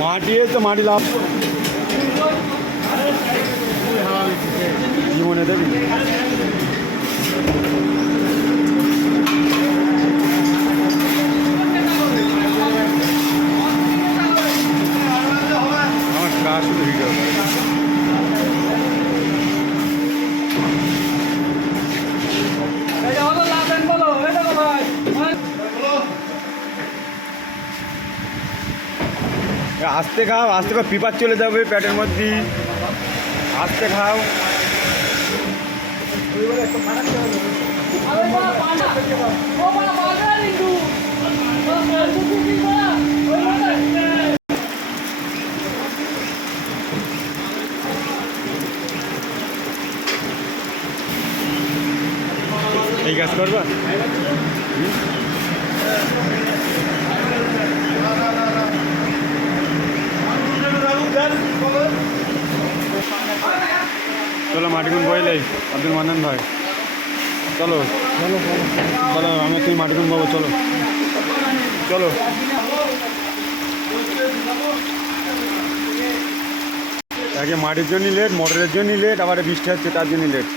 মাটি তো মাটি লাভ জীবনে দেবি আমার কাজ শুধু ভিডিও আস্তে খাও আস্তে খাও পিপার চলে যাবে পেটের মধ্যে আস্তে খাও এই কাজ করবা চলো মাটিগুন বইলে আব্দুল মান্নান ভাই চলো চলো চলো আমি তুই মাটিগুন বলবো চলো চলো আগে মাটির জন্য লেট মোটরের জন্য লেট আবার বৃষ্টি হচ্ছে তার জন্য লেট